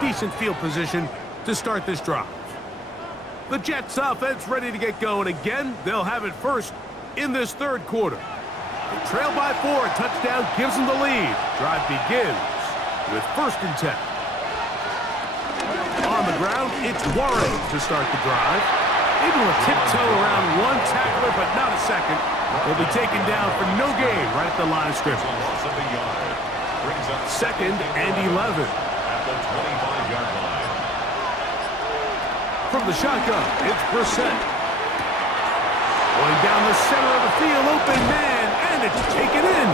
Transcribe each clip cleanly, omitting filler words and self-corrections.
Decent field position to start this drive. The Jets offense ready to get going again. They'll have it first in this third quarter. They trail by 4. A touchdown gives them the lead. Drive begins with 1st and 10. On the ground, it's Warren to start the drive. Able to tiptoe around one tackler, but not a second. Will be taken down for no gain right at the line of scrimmage. 2nd and 11. At the 25-yard line. From the shotgun, it's Brissett. Going down the center of the field, open man, and it's taken in.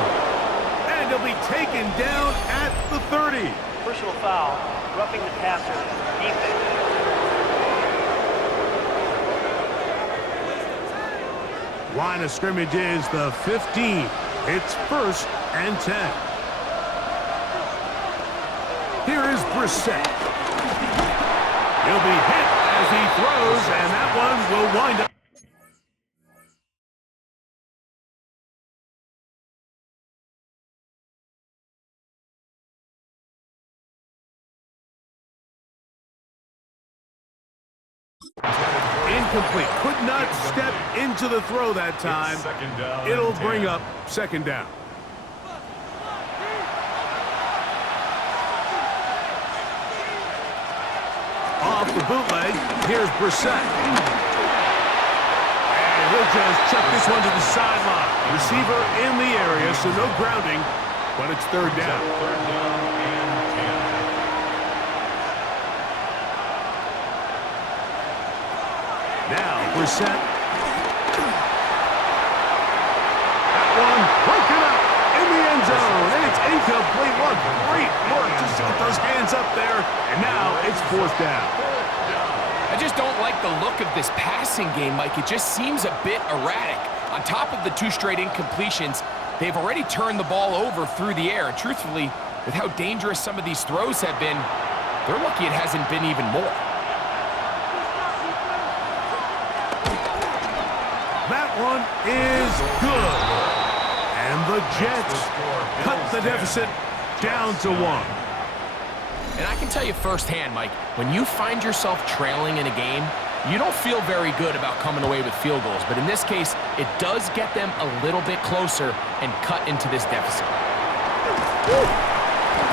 And he'll be taken down at the 30. Personal foul, roughing the passer, defense. Line of scrimmage is the 15. It's 1st and 10. Here is Brissett. He'll be hit as he throws, and that one will wind up. Incomplete. Could not step into the throw that time. It'll bring up 2nd down. Off the bootleg, here's Brissett. And he'll just chuck this one to the sideline. Receiver in the area, so no grounding, but it's 3rd down. Now, Brissett. That one broken up in the end zone, and it's incomplete. What great work to set those hands up there, and now it's 4th down. I just don't like the look of this passing game, Mike. It just seems a bit erratic. On top of the 2 straight incompletions, they've already turned the ball over through the air, and truthfully, with how dangerous some of these throws have been, they're lucky it hasn't been even more. That one is good. And the Jets cut the deficit down to 1. And I can tell you firsthand, Mike, when you find yourself trailing in a game, you don't feel very good about coming away with field goals. But in this case, it does get them a little bit closer and cut into this deficit.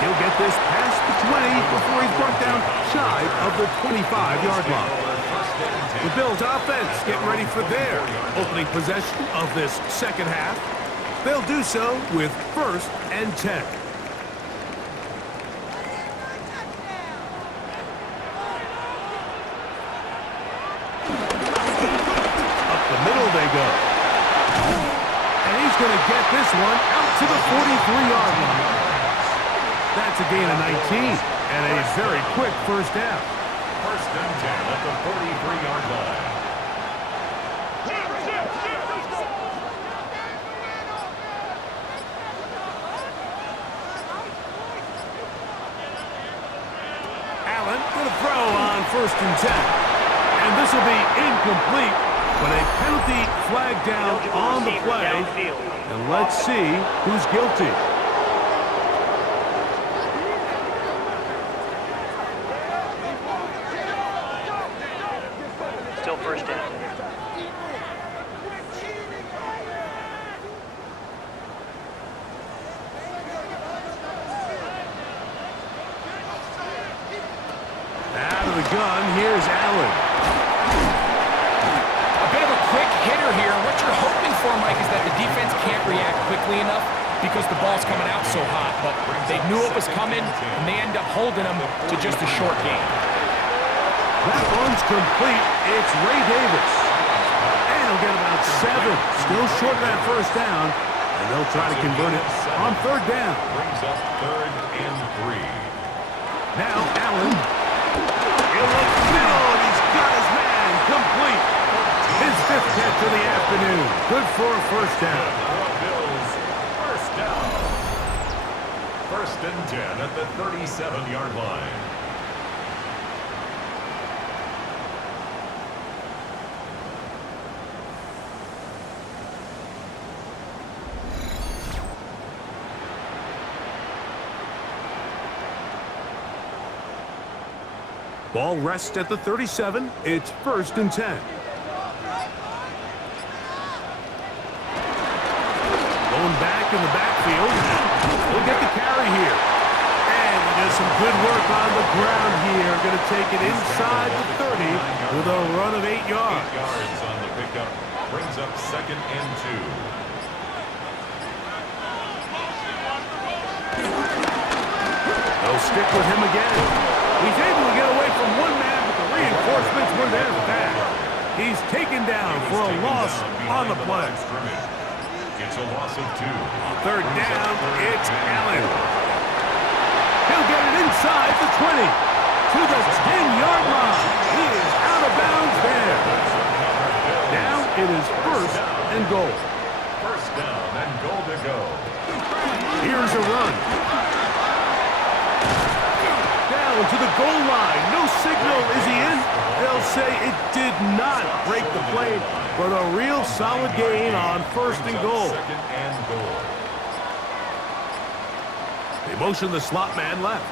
He'll get this past the 20 before he's brought down shy of the 25-yard line. The Bills offense getting ready for their opening possession of this 2nd half. They'll do so with 1st and 10. Up the middle they go. And he's going to get this one out to the 43-yard line. That's a gain of 19 and a very quick 1st down. 1st and 10 at the 43-yard line. Allen with a throw on 1st and 10. And this will be incomplete, but a penalty flag down on the play. And let's see who's guilty. Still 1st down. Out of the gun, here's Allen. A bit of a quick hitter here. What you're hoping for, Mike, is that the defense can't react quickly enough because the ball's coming out so hot. But they knew it was coming, and they end up holding them to just a short gain. That one's complete. It's Ray Davis. And he'll get about 7. Still short of that 1st down. And they'll try to convert it on 3rd down. Brings up 3rd and 3. Now Allen. He'll look middle, and he's got his man complete. His 5th catch of the afternoon. Good for a 1st down. Bills, 1st down. 1st and 10 at the 37-yard line. Ball rests at the 37. It's 1st and 10. Going back in the backfield. He'll get the carry here. And he does some good work on the ground here. Going to take it inside the 30 with a run of 8 yards. 8 yards on the pickup. Brings up 2nd and 2. They'll stick with him again. He's able to get away from one man, but the reinforcements were there fast. He's taken down for a loss on the play. It's a loss of 2. 3rd down, it's Allen. He'll get it inside the 20 to the 10-yard line. He is out of bounds there. Now it is 1st and goal. 1st down and goal to go. Here's a run. Down to the goal line. No signal. Is he in? They'll say it did not break the play, but a real solid gain on 1st and goal. 2nd and goal. They motion the slot man left.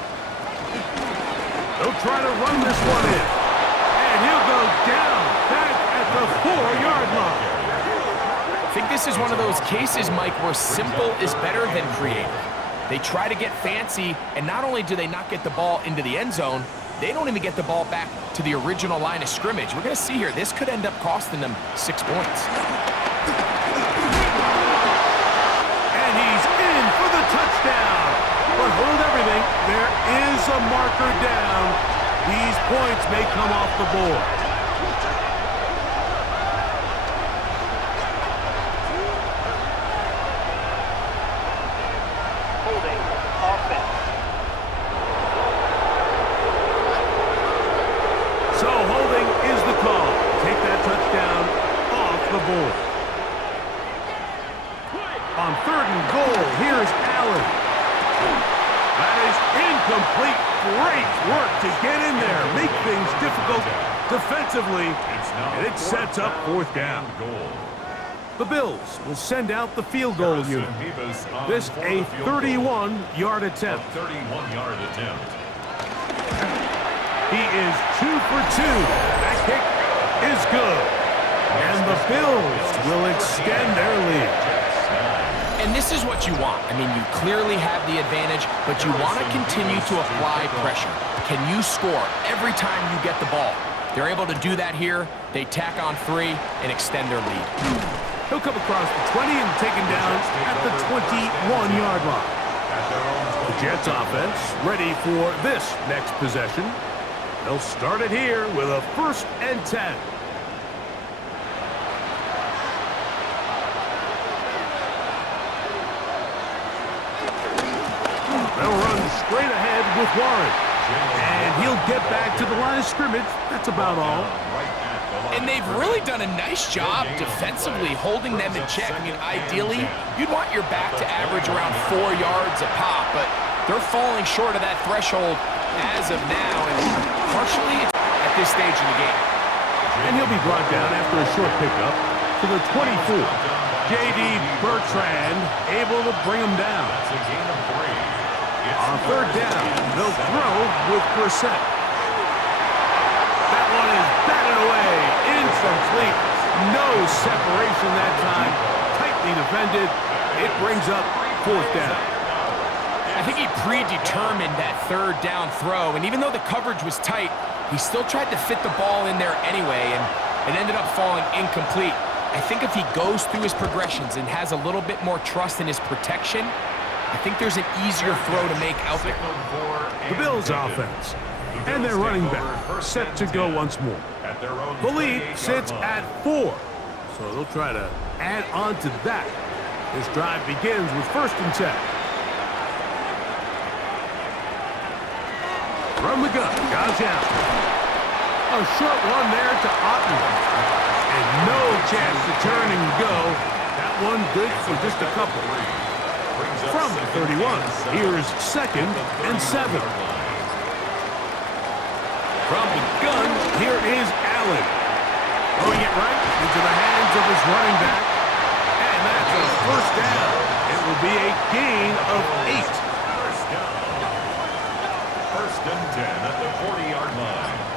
They'll try to run this one in. And he'll go down back at the 4-yard line. I think this is one of those cases, Mike, where simple is better than creative. They try to get fancy, and not only do they not get the ball into the end zone, they don't even get the ball back to the original line of scrimmage. We're going to see here, this could end up costing them 6 points. And he's in for the touchdown. But hold everything, there is a marker down. These points may come off the board. Holding offense. So holding is the call. Take that touchdown off the board. On 3rd and goal, here's Allen. That is incomplete. Great work to get in there, make things difficult defensively, and it sets up 4th down. The Bills will send out the field goal unit. This a 31-yard attempt. 31-yard attempt. He is 2 for 2. That kick is good. And the Bills will extend their lead. And this is what you want. I mean, you clearly have the advantage, but you want to continue to apply pressure. Can you score every time you get the ball? They're able to do that here. They tack on 3 and extend their lead. He'll come across the 20 and taken down at the 21-yard line. The Jets offense ready for this next possession. They'll start it here with a 1st and 10. They'll run straight ahead with Warren. And he'll get back to the line of scrimmage. That's about all. And they've really done a nice job defensively holding them in check. I mean, ideally, you'd want your back to average around 4 yards a pop, but they're falling short of that threshold as of now, and partially at this stage in the game. And he'll be brought down after a short pickup to the 24. J.D. Bertrand able to bring him down. That's a gain of 3. On 3rd down, they'll throw with Brissett. That one is batted away. Incomplete. No separation that time. Tightly defended. It brings up 4th down. I think he predetermined that 3rd down throw, and even though the coverage was tight, he still tried to fit the ball in there anyway, and it ended up falling incomplete. I think if he goes through his progressions and has a little bit more trust in his protection, I think there's an easier throw to make out there. The Bills offense and their running back set to go once more. The lead sits at 4, so they'll try to add on to that. This drive begins with 1st and 10. From the gun, Gajal. A short one there to Otten. And no chance to turn and go. That one good for just a couple. From the 31, here's 2nd and 7. From the gun, here is Allen. Throwing it right into the hands of his running back. And that's a 1st down. It will be a gain of 8. 1st and 10 at the 40-yard line.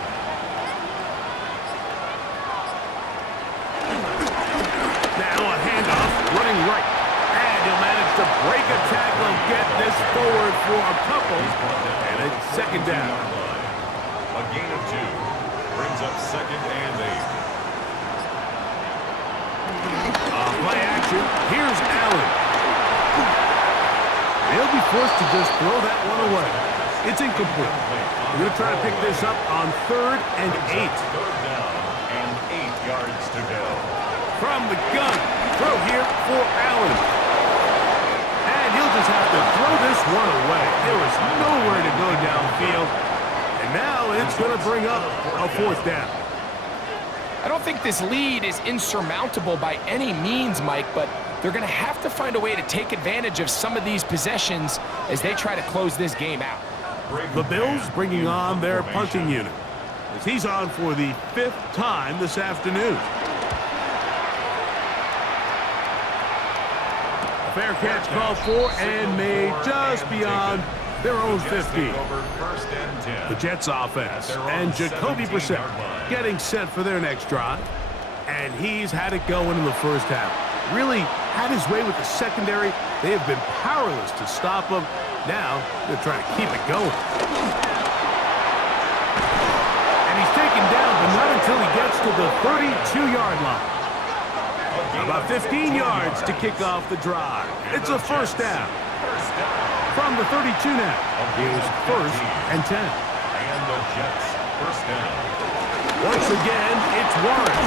to break a tackle, get this forward for a couple, and it's second down. A gain of 2 brings up second and 8. Play action. Here's Allen. They'll be forced to just throw that one away. It's incomplete. They're going to try to pick this up on 3rd and 8. 3rd down and 8 yards to go. From the gun, throw here for Allen. And he'll just have to throw this one away. There was nowhere to go downfield. And now it's going to bring up a 4th down. I don't think this lead is insurmountable by any means, Mike, but they're going to have to find a way to take advantage of some of these possessions as they try to close this game out. The Bills bringing on their punting unit, as he's on for the 5th time this afternoon. A fair catch called for and made just beyond their own 50. The Jets offense and Jacoby Brissett getting set for their next drive. And he's had it going in the first half. Really had his way with the secondary. They have been powerless to stop him. Now they're trying to keep it going. And he's taken down, but not until he gets to the 32-yard line. About 15 yards to kick off the drive. It's a first down. From the 32 now. Here's 1st and 10. And the Jets first down. Once again, it's Warren.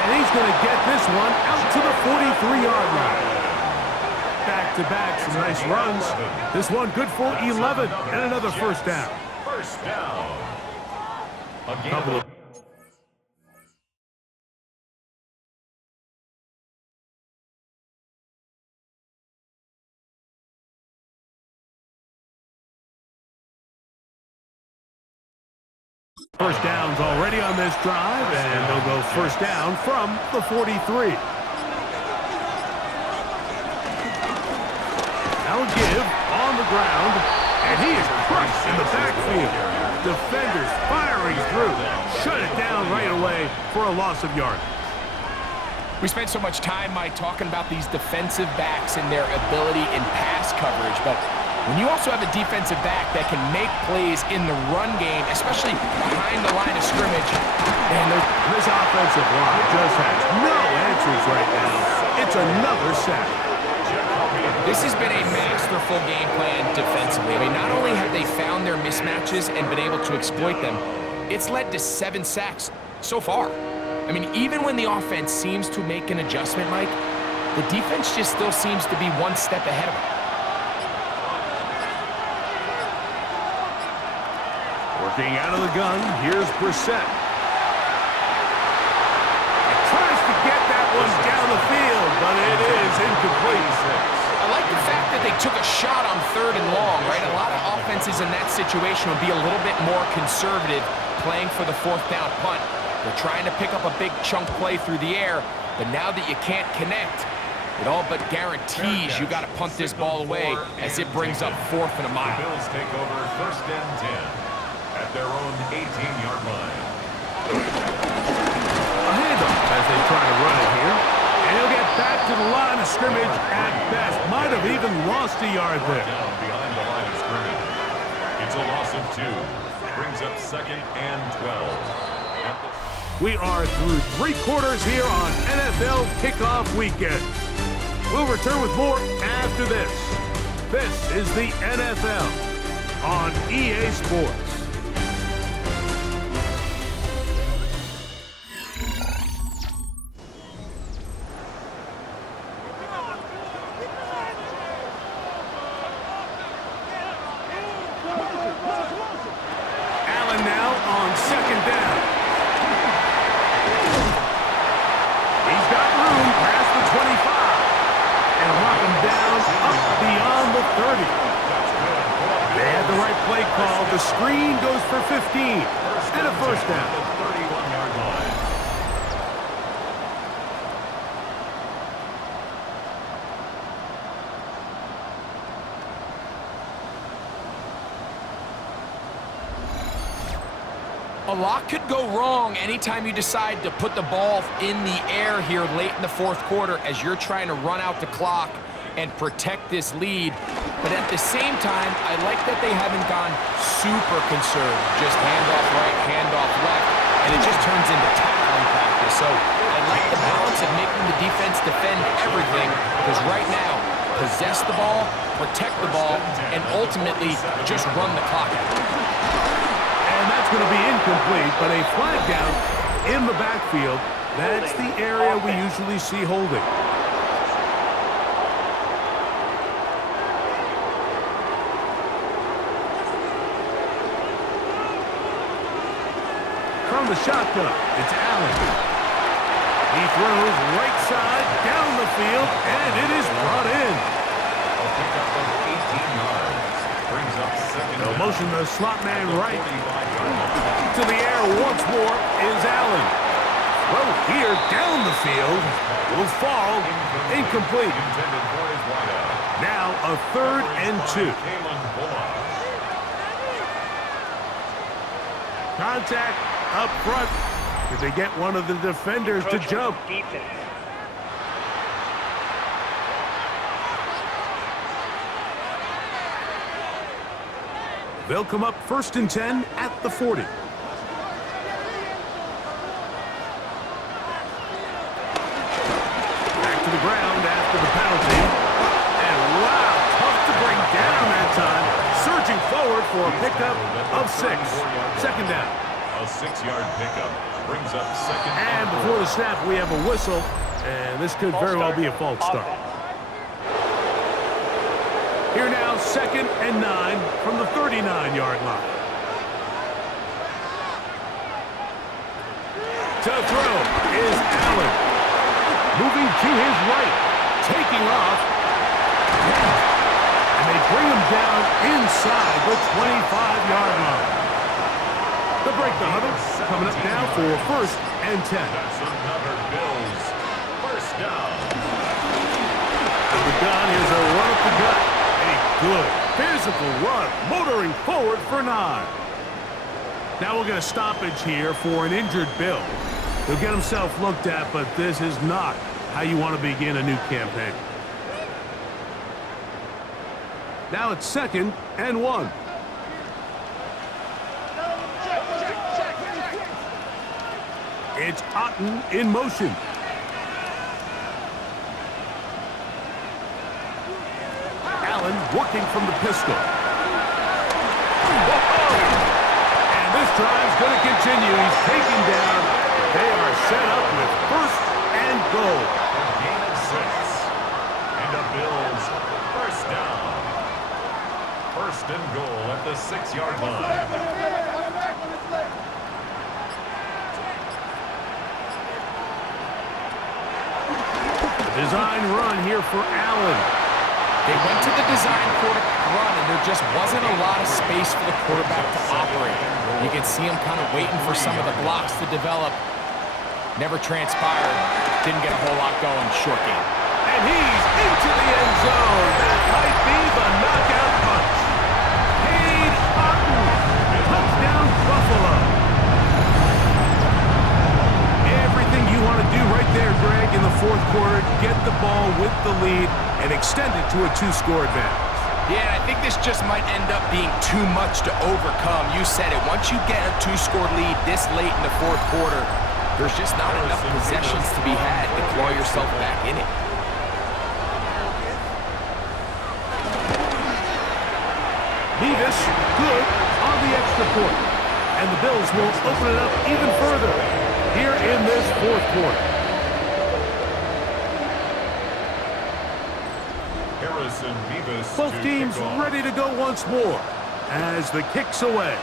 And he's going to get this one out to the 43-yard line. Back-to-back, some nice runs. This one good for 11 and another first down. First down. Couple of first downs already on this drive, and they'll go first down from the 43. Now give on the ground, and he is crushed in the backfield. Defenders firing through. Shut it down right away for a loss of yardage. We spent so much time, Mike, talking about these defensive backs and their ability in pass coverage, but when you also have a defensive back that can make plays in the run game, especially behind the line of scrimmage, and this offensive line just has no answers right now. It's another sack. This has been a masterful game plan defensively. I mean, not only have they found their mismatches and been able to exploit them, it's led to 7 sacks so far. I mean, even when the offense seems to make an adjustment, Mike, the defense just still seems to be one step ahead of them. Working out of the gun, here's Brissett. He tries to get that one down the field, but it is incomplete. I like the fact that they took a shot on 3rd and long, right? A lot of offenses in that situation would be a little bit more conservative playing for the 4th down punt. They're trying to pick up a big chunk play through the air, but now that you can't connect, it all but guarantees you got to punt this ball away as it brings up 4th and a mile. The Bills take over 1st and 10 at their own 18-yard line. A handoff as they try to run it here. And he'll get back to the line of scrimmage at best. Might have even lost a yard there. Down behind the line of scrimmage. It's a loss of 2. Brings up 2nd and 12. We are through 3 quarters here on NFL Kickoff Weekend. We'll return with more after this. This is the NFL on EA Sports. Allen now on 2nd down. He's got room past the 25 and lock him down up beyond the 30. They had the right play call. The screen goes for 15 and a first down. 31-yard line. A lot could go wrong anytime you decide to put the ball in the air here late in the 4th quarter as you're trying to run out the clock and protect this lead. But at the same time, I like that they haven't gone super conserved. Just handoff right, handoff left, and it just turns into tackling practice. So I like the balance of making the defense defend everything, because right now, possess the ball, protect the ball, and ultimately just run the clock out. And that's going to be incomplete, but a flag down in the backfield. That's the area we usually see holding. From the shotgun, it's Allen. He throws right side, down the field, and it is brought in. A pickup of 18 yards. Brings up second No down. motion, the slot man right. 45-yard line. To the air once more is Allen. Well, here down the field will fall incomplete. Intended for his wideout. Now a 3rd and 2. Kalen Bullock. Contact up front. Did they get one of the defenders to jump? Defense. They'll come up 1st and 10 at the 40. Back to the ground after the penalty. And wow, tough to bring down that time. Surging forward for a pickup of 6. 2nd down. A 6-yard pickup. Brings up second And and before the snap, we have a whistle. And this could very well be a false start. Here now, 2nd and 9 from the 39-yard line. To throw is Allen. Moving to his right. Taking off. And they bring him down inside the 25-yard line. They'll break the huddle. Coming up now for 1st and 10. That's another Bills. First down. Out the gun, here's a run up the gut. A good physical run, motoring forward for 9. Now we'll get a stoppage here for an injured Bill. He'll get himself looked at, but this is not how you want to begin a new campaign. Now it's 2nd and 1. It's Otten in motion. Allen working from the pistol. And this drive's going to continue. He's taken down. They are set up with 1st and goal. A gain of 6. And the Bills first down. 1st and goal at the 6-yard line. Design run here for Allen. They went to the design quarterback run, and there just wasn't a lot of space for the quarterback to operate. You can see him kind of waiting for some of the blocks to develop. Never transpired. Didn't get a whole lot going. Short game. And he's into the end zone. That might be the knockout punch. Cade Otten. Touchdown, Buffalo. Everything you want to do right there, Greg, in the 4th quarter. Get the ball with the lead and extend it to a 2-score advantage. Yeah, I think this just might end up being too much to overcome. You said it. Once you get a 2-score lead this late in the 4th quarter, there's just not enough possessions to be had to claw yourself back in it. Beavis, good on the extra point. And the Bills will open it up even further here in this 4th quarter. Harrison Beavis. Both to teams kick off. ready to go once more as the kick's away.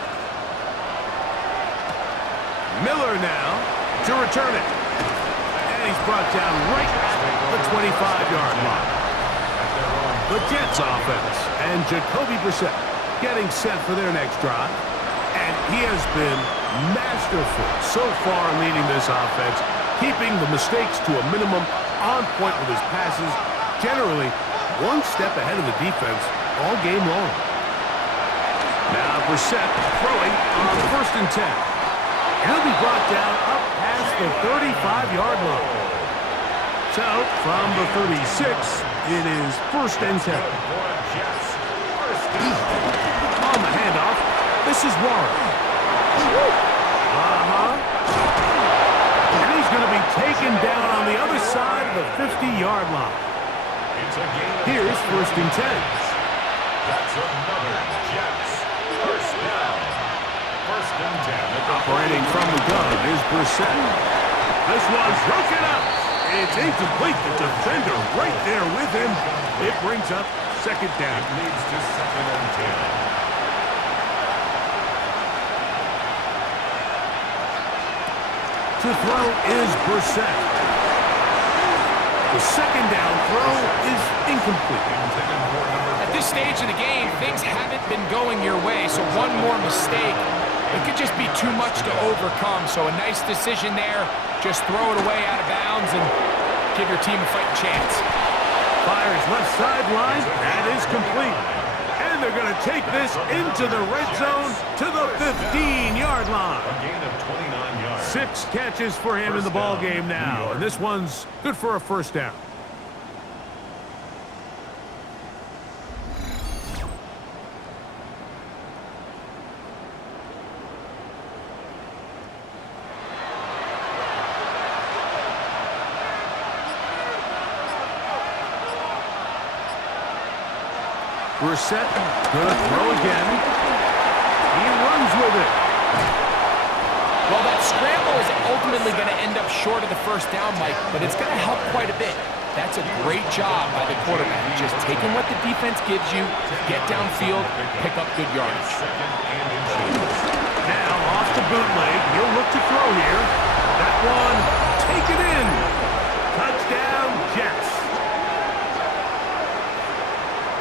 Miller now to return it. And he's brought down right at the 25-yard line. The Jets offense and Jacoby Brissett getting set for their next drive. And he has been masterful so far leading this offense, keeping the mistakes to a minimum, on point with his passes, generally one step ahead of the defense all game long. Now Brissett throwing on 1st and 10. He'll be brought down up past the 35-yard line. It's out from the 36. It is 1st and 10. For Jets. First down. On the handoff, this is Warren. And he's going to be taken down on the other side of the 50-yard line. It's a gain of Here's 1st and 10. That's another Jets. First down. 1st and 10. At the Operating from the gun is Brissett. This one's broken up. It's incomplete. The defender right there with him. It brings up 2nd down. leads to 2nd and 10. To throw is Brissett. The 2nd down throw is incomplete. At this stage of the game, things haven't been going your way, so one more mistake, it could just be too much to overcome. So a nice decision there. Just throw it away out of bounds and give your team a fighting chance. Fires left sideline. That is complete. And they're going to take this into the red zone to the 15-yard line. A gain of 29 yards. 6 catches for him in the ball game now. And this one's good for a 1st down. Brissett gonna throw again. He runs with it. Well, that scramble is ultimately going to end up short of the 1st down, Mike, but it's going to help quite a bit. That's a great job by the quarterback. Just taking what the defense gives you, get downfield, pick up good yardage. Now off the bootleg. He'll look to throw here. That one, take it in. Touchdown, Jets.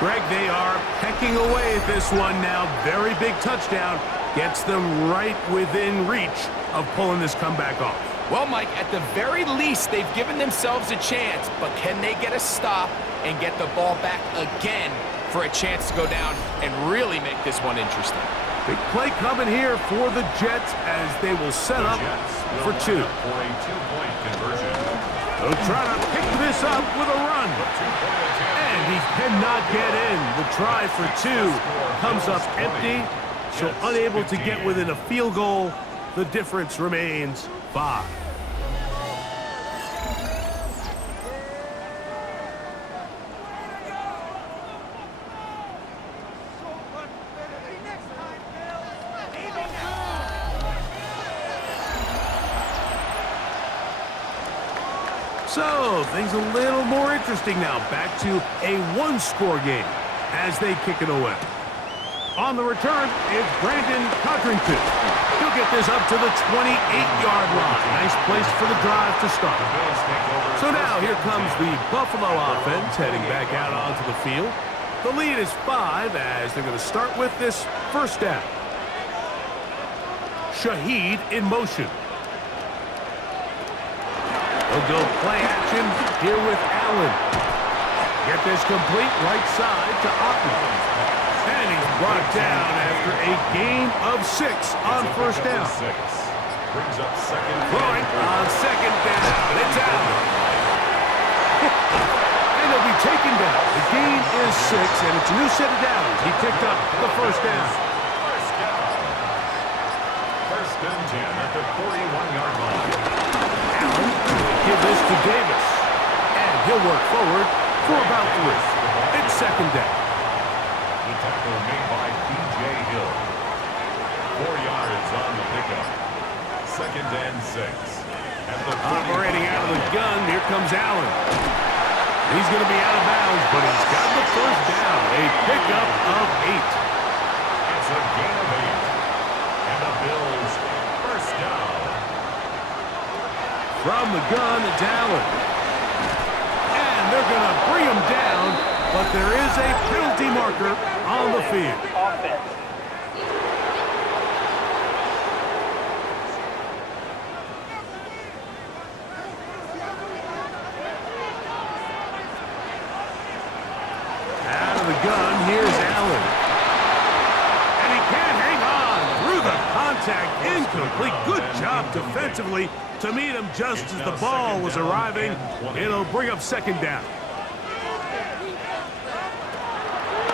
Greg, they are pecking away at this one now. Very big touchdown. Gets them right within reach of pulling this comeback off. Well, Mike, at the very least, they've given themselves a chance, but can they get a stop and get the ball back again for a chance to go down and really make this one interesting? Big play coming here for the Jets as they will set up for 2. For a 2-point conversion. They'll try to pick this up with a run. And he cannot get in. The try for 2 comes up empty, so unable to get within a field goal. The difference remains 5. So, things a little more interesting now. Back to a 1-score game as they kick it away. On the return, it's Brandon Codrington. He'll get this up to the 28-yard line. Nice place for the drive to start. So now here comes the Buffalo offense heading back out onto the field. The lead is 5 as they're going to start with this 1st down. Shaheed in motion. They'll go play action here with Allen. Get this complete right side to Otten. And he's brought down after a gain of 6 on 1st down. Brings up 2nd. Throwing on 2nd down. It's out. And he'll be taken down. The gain is 6, and it's a new set of downs. He picked up the 1st down. 1st and 10 at the 41-yard line. Allen will give this to Davis. And he'll work forward for about 3. It's 2nd down. The tackle made by B.J. Hill. 4 yards on the pickup. 2nd and 6. At the Operating out of the gun, here comes Allen. He's going to be out of bounds, but he's got the 1st down. A pickup of 8. It's a gain of 8. And the Bills 1st down. From the gun, it's Allen. And they're going to bring him down, but there is a penalty marker on the field. Offense. Out of the gun, here's Allen. And he can't hang on through the contact. contact, incomplete. Good job defensively to meet him just as the ball was arriving. It'll bring up second down.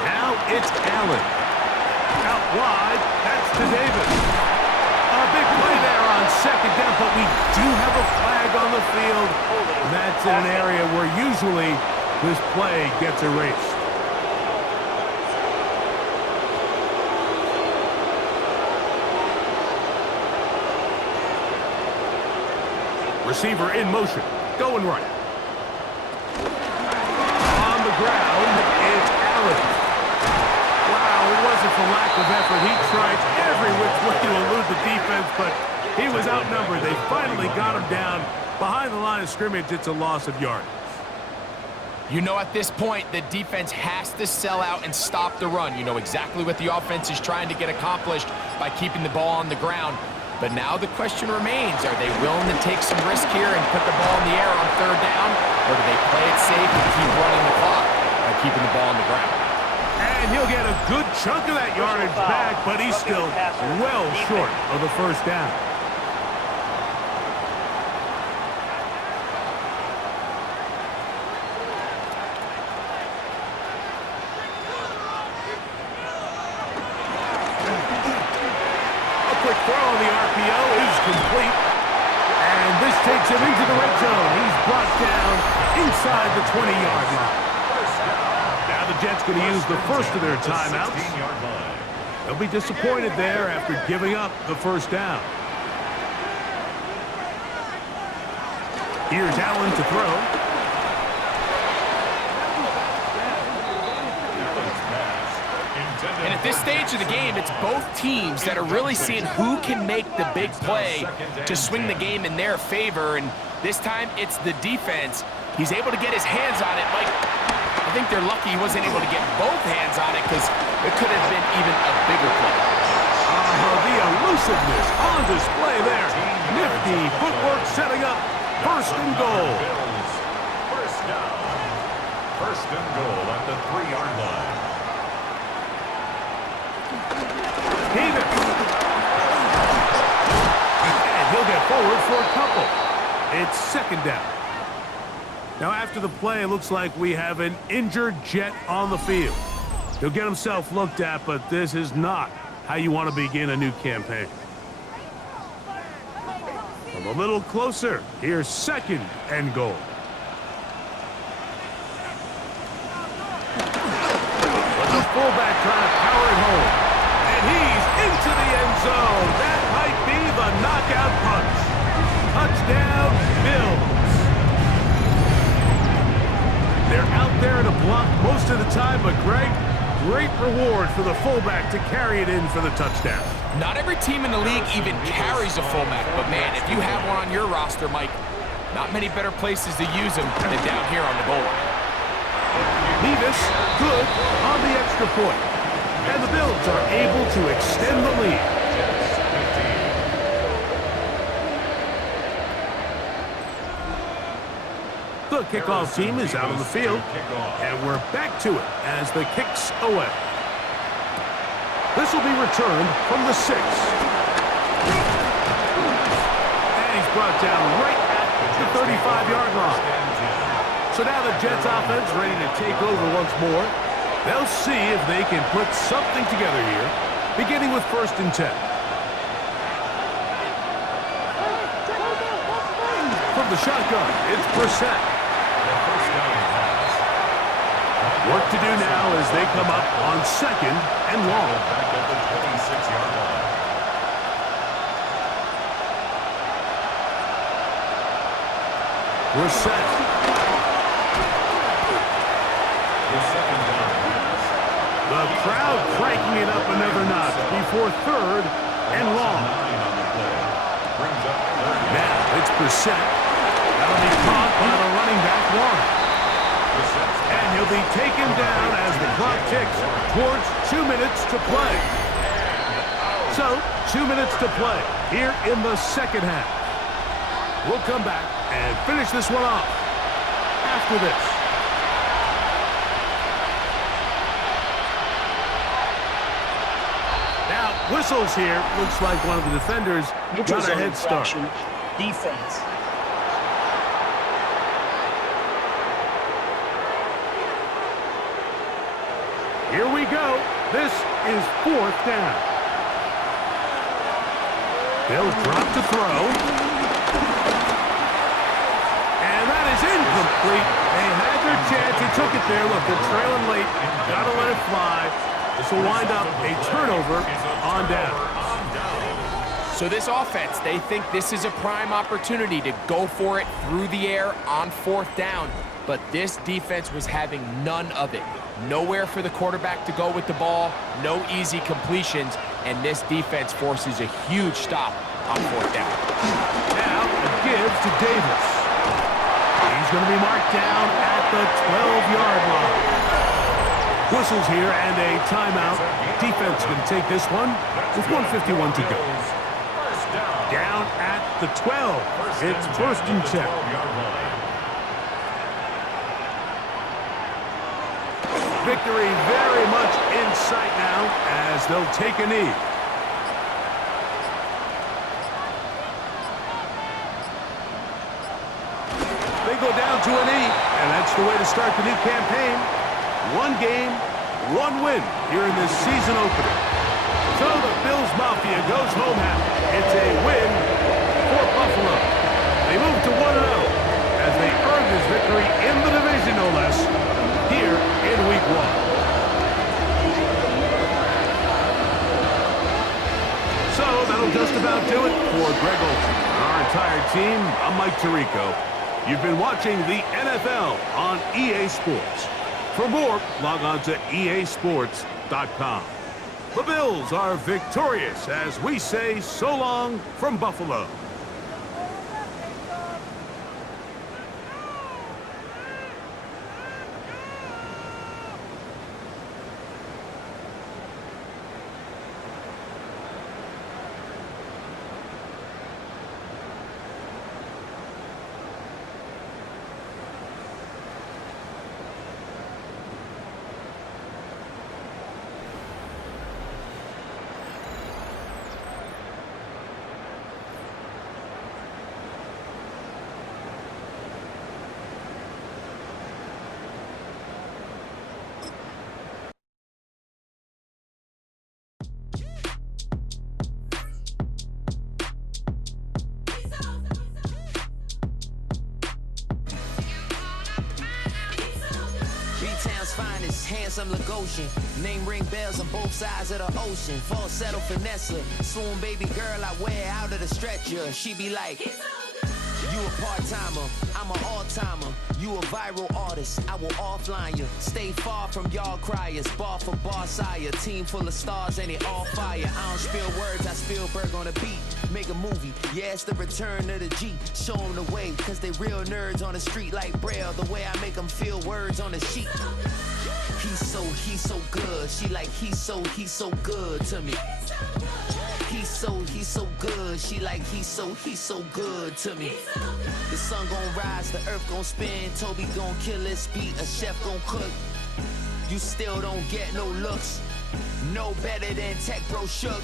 Now it's Allen. Out wide, that's to Davis. A big play there on second down, but we do have a flag on the field. That's in an area where usually this play gets erased. Receiver in motion, going right. On the ground, it's Allen. Wow, it wasn't for lack of effort. He tried every which way to elude the defense, but he was outnumbered. They finally got him down behind the line of scrimmage. It's a loss of yardage. You know, at this point, the defense has to sell out and stop the run. You know exactly what the offense is trying to get accomplished by keeping the ball on the ground. But now the question remains, are they willing to take some risk here and put the ball in the air on third down? Or do they play it safe and keep running the clock by keeping the ball on the ground? And he'll get a good chunk of that yardage back, but he's still well short of the first down. Quick throw on the RPO is complete. And this takes him into the red zone. He's brought down inside the 20-yard line. Now the Jets going to use the first of their timeouts. They'll be disappointed there after giving up the first down. Here's Allen to throw. And at this stage of the game, it's both teams that are really seeing who can make the big play to swing the game in their favor. And this time, it's the defense. He's able to get his hands on it. Mike, I think they're lucky he wasn't able to get both hands on it because it could have been even a bigger play. The elusiveness on display there. Nifty footwork setting up first and goal. First down. First and goal at the 3-yard line. Davis. And he'll get forward for a couple. It's second down. Now after the play, it looks like we have an injured Jet on the field. He'll get himself looked at, but this is not how you want to begin a new campaign. From a little closer, here's second and goal. But the fullback trying to power it home. He's into the end zone. That might be the knockout punch. Touchdown, Bills. They're out there in a block most of the time, but Greg, great reward for the fullback to carry it in for the touchdown. Not every team in the league even carries a fullback, but man, if you have one on your roster, Mike, not many better places to use him than down here on the goal line. Davis, good on the extra point. And the Bills are able to extend the lead. The kickoff team is out on the field, and we're back to it as the kick's away. This will be returned from the 6. And he's brought down right at the 35-yard line. So now the Jets offense ready to take over once more. They'll see if they can put something together here, beginning with 1st and 10. From the shotgun, it's Brissett. Work to do now as they come up on second and long. Back at the 26-yard line. Brissett. The crowd cranking it up another notch before third and long. Now it's Brissett. That'll be caught by the running back Warren. And he'll be taken down as the clock ticks towards 2 minutes to play. So, 2 minutes to play here in the second half. We'll come back and finish this one off after this. Whistles here. Looks like one of the defenders got a head start. Defense. Here we go. This is 4th down. They'll drop to throw. And that is incomplete. They had their chance. They took it there. Look, they're trailing late. Got to let it fly. This will wind up a turnover on down. So this offense, they think this is a prime opportunity to go for it through the air on 4th down. But this defense was having none of it. Nowhere for the quarterback to go with the ball, no easy completions, and this defense forces a huge stop on 4th down. Now a give to Davis. He's going to be marked down at the 12-yard line. Whistles here and a timeout. Defense going to take this one with 1:51 to go. Down at the 12. It's 1st and 10. Victory very much in sight now as they'll take a knee. They go down to a knee, and that's the way to start the new campaign. 1 game, 1 win here in this season opener. So the Bills Mafia goes home happy. It's a win for Buffalo. They move to 1-0 as they earn this victory in the division, no less, here in Week 1. So that'll just about do it for Greg Olsen and our entire team. I'm Mike Tirico. You've been watching the NFL on EA Sports. For more, log on to easports.com. The Bills are victorious as we say so long from Buffalo. B-Town's finest, handsome Lagosian. Name ring bells on both sides of the ocean. Falsetto Vanessa, swoon baby girl I wear out of the stretcher. She be like, you a part-timer, I'm an all-timer. You a viral artist, I will offline you. Stay far from y'all criers, bar for bar sire. Team full of stars and it all fire. I don't spill words, I Spielberg on the beat. Make a movie, yeah, it's the return of the G. Show them the way, cause they real nerds on the street like Braille. The way I make them feel words on the sheet. He's so good. She like, he's so good to me. He's so good. She like, he's so good to me. The sun gon' rise, the earth gon' spin. Toby gon' kill this beat, a chef gon' cook. You still don't get no looks. No better than Tech Bro Shook.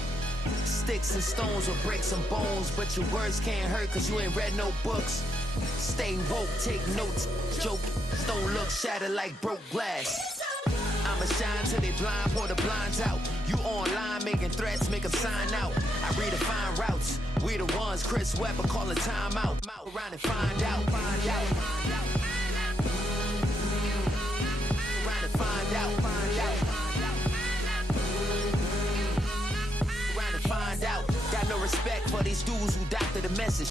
Sticks and stones will break some bones, but your words can't hurt cause you ain't read no books. Stay woke, take notes, joke. Don't look shattered like broke glass. I'ma shine till they blind, pour the blinds out. You online making threats, make them sign out. I redefine routes. We the ones Chris Webber call a timeout. Around and find out. Around and find out. Around and find out. Got no respect for these dudes who doctor the message.